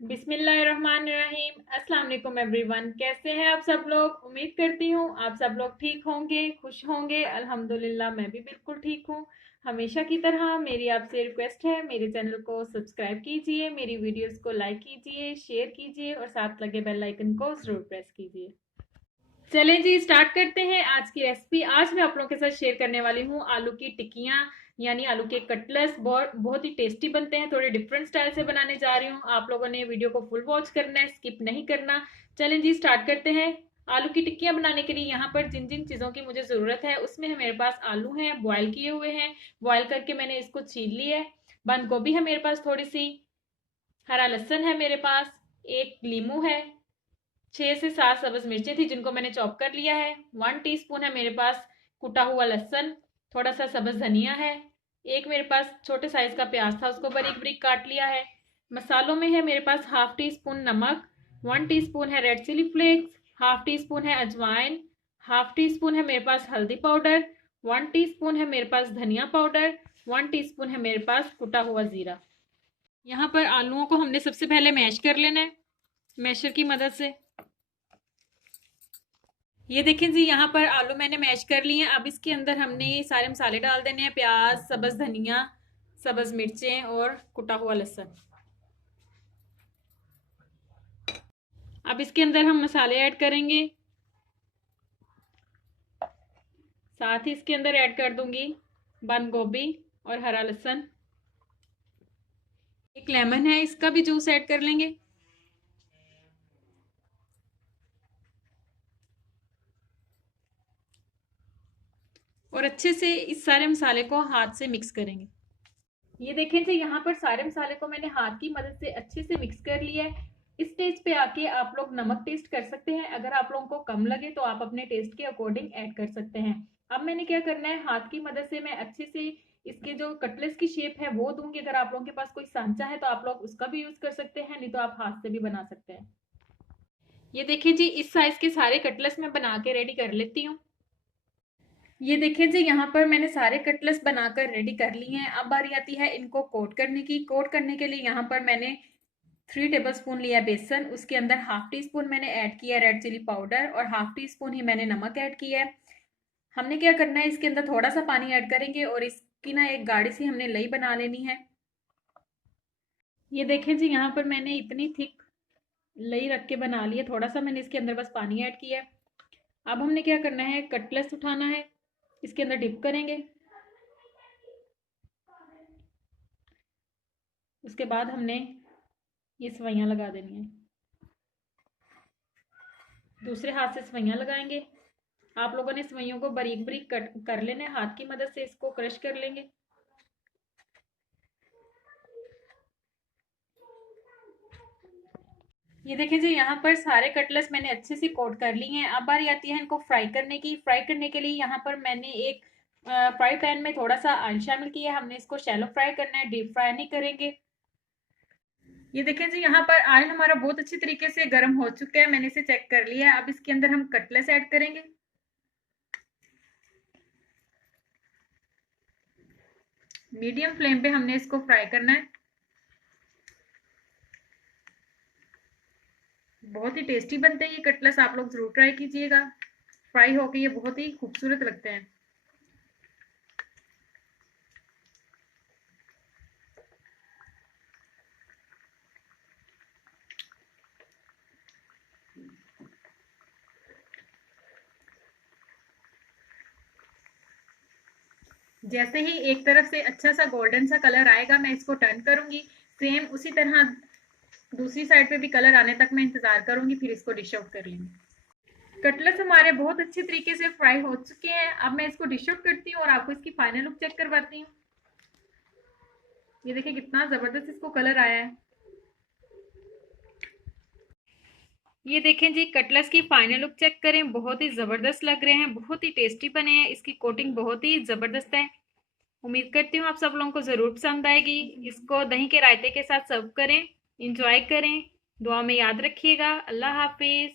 बिस्मिल्लाहिर्रहमानिर्रहीम। अस्सलाम वालेकुम एवरीवन। कैसे हैं आप सब लोग? उम्मीद करती हूँ आप सब लोग ठीक होंगे, खुश होंगे। अल्हम्दुलिल्लाह मैं भी बिल्कुल ठीक हूँ। हमेशा की तरह मेरी आपसे रिक्वेस्ट है, मेरे चैनल को सब्सक्राइब कीजिए, मेरी वीडियोस को लाइक कीजिए, शेयर कीजिए और साथ लगे बेल आइकन को ज़रूर प्रेस कीजिए। चलें जी, स्टार्ट करते हैं आज की रेसिपी। आज मैं आप लोगों के साथ शेयर करने वाली हूँ आलू की टिक्कियाँ, यानी आलू के कटलेट्स। बहुत बहुत ही टेस्टी बनते हैं। थोड़े डिफरेंट स्टाइल से बनाने जा रही हूँ। आप लोगों ने वीडियो को फुल वॉच करना है, स्किप नहीं करना। चलें जी, स्टार्ट करते हैं। आलू की टिक्कियाँ बनाने के लिए यहाँ पर जिन जिन चीज़ों की मुझे ज़रूरत है उसमें है मेरे पास आलू हैं, बॉयल किए हुए हैं। बॉयल करके मैंने इसको छील लिया है। बंद गोभी है मेरे पास थोड़ी सी। हरा लहसुन है मेरे पास। एक लीमू है। 6 से 7 सब्ज मिर्चें थी जिनको मैंने चॉप कर लिया है। 1 टीस्पून है मेरे पास कुटा हुआ लहसुन। थोड़ा सा सब्ज धनिया है। एक मेरे पास छोटे साइज का प्याज था, उसको बारीक बारीक काट लिया है। मसालों में है मेरे पास हाफ टी स्पून नमक, 1 टीस्पून है red chilli flakes, half teaspoon है अजवाइन, हाफ टी स्पून है मेरे पास हल्दी पाउडर, 1 टीस्पून है मेरे पास धनिया पाउडर, 1 टीस्पून है मेरे पास कुटा हुआ जीरा। यहाँ पर आलूओं को हमने सबसे पहले मैश कर लेना है मैशर की मदद से। ये देखें जी, यहाँ पर आलू मैंने मैश कर लिए हैं। अब इसके अंदर हमने सारे मसाले डाल देने हैं। प्याज, सब्ज धनिया, सब्ज मिर्चें और कुटा हुआ लहसुन। अब इसके अंदर हम मसाले ऐड करेंगे। साथ ही इसके अंदर ऐड कर दूंगी बंद गोभी और हरा लहसुन। एक लेमन है, इसका भी जूस ऐड कर लेंगे। और अच्छे से इस सारे मसाले को हाथ से मिक्स करेंगे। ये देखें जी, यहाँ पर सारे मसाले को मैंने हाथ की मदद से अच्छे से मिक्स कर लिया है। इस स्टेज पे आके आप लोग नमक टेस्ट कर सकते हैं। अगर आप लोगों को कम लगे तो आप अपने टेस्ट के अकॉर्डिंग ऐड कर सकते हैं। अब मैंने क्या करना है, हाथ की मदद से मैं अच्छे से इसके जो कटलेट्स की शेप है वो दूंगी। अगर आप लोगों के पास कोई सांचा है तो आप लोग उसका भी यूज कर सकते हैं, नहीं तो आप हाथ से भी बना सकते हैं। ये देखिए जी, इस साइज के सारे कटलेट्स मैं बना के रेडी कर लेती हूँ। ये देखिए जी, यहाँ पर मैंने सारे कटलेट्स बनाकर रेडी कर लिए हैं। अब बारी आती है इनको कोट करने की। कोट करने के लिए यहाँ पर मैंने 3 टेबलस्पून लिया बेसन। उसके अंदर हाफ टी स्पून मैंने ऐड किया रेड चिली पाउडर और हाफ टी स्पून ही मैंने नमक ऐड किया है। हमने क्या करना है, इसके अंदर थोड़ा सा पानी ऐड करेंगे और इसकी ना एक गाढ़ी सी हमने लई बना लेनी है। ये देखें जी, यहाँ पर मैंने इतनी थिक लई रख के बना ली है। थोड़ा सा मैंने इसके अंदर बस पानी ऐड किया है। अब हमने क्या करना है, कटलेट्स उठाना है, इसके अंदर डिप करेंगे। उसके बाद हमने ये सवैयाँ लगा देनी है। दूसरे हाथ से सवैयाँ लगाएंगे। आप लोगों ने सवैयों को बारीक बारीक कट कर लेना है। हाथ की मदद से इसको क्रश कर लेंगे। ये देखें जी, यहाँ पर सारे कटलेट्स मैंने अच्छे से कोट कर लिए हैं। अब बारी आती है इनको फ्राई करने की। फ्राई करने के लिए यहाँ पर मैंने एक फ्राई पैन में थोड़ा सा ऑयल शामिल किया है। हमने इसको शैलो फ्राई करना है, डीप फ्राई नहीं करेंगे। ये देखें जी, यहाँ पर ऑयल हमारा बहुत अच्छी तरीके से गर्म हो चुका है। मैंने इसे चेक कर लिया है। अब इसके अंदर हम कटलेट्स ऐड करेंगे। मीडियम फ्लेम पे हमने इसको फ्राई करना है। बहुत ही टेस्टी बनते हैं ये कटलेट्स, आप लोग जरूर ट्राई कीजिएगा। फ्राई होके ये बहुत ही खूबसूरत लगते हैं। जैसे ही एक तरफ से अच्छा सा गोल्डन सा कलर आएगा मैं इसको टर्न करूंगी। सेम उसी तरह दूसरी साइड पे भी कलर आने तक मैं इंतजार करूंगी, फिर इसको डिश आउट कर लेंगे। कटलेट्स हमारे बहुत अच्छे तरीके से फ्राई हो चुके हैं। अब मैं इसको डिश आउट करती हूँ और आपको इसकी फाइनल लुक चेक करवाती हूँ। ये देखिए कितना जबरदस्त इसको कलर आया है। ये देखें जी, कटलेट्स की फाइनल लुक चेक करें। बहुत ही जबरदस्त लग रहे हैं, बहुत ही टेस्टी बने हैं। इसकी कोटिंग बहुत ही जबरदस्त है। उम्मीद करती हूँ आप सब लोगों को ज़रूर पसंद आएगी। इसको दही के रायते के साथ सर्व करें, इंजॉय करें। दुआ में याद रखिएगा। अल्लाह हाफिज़।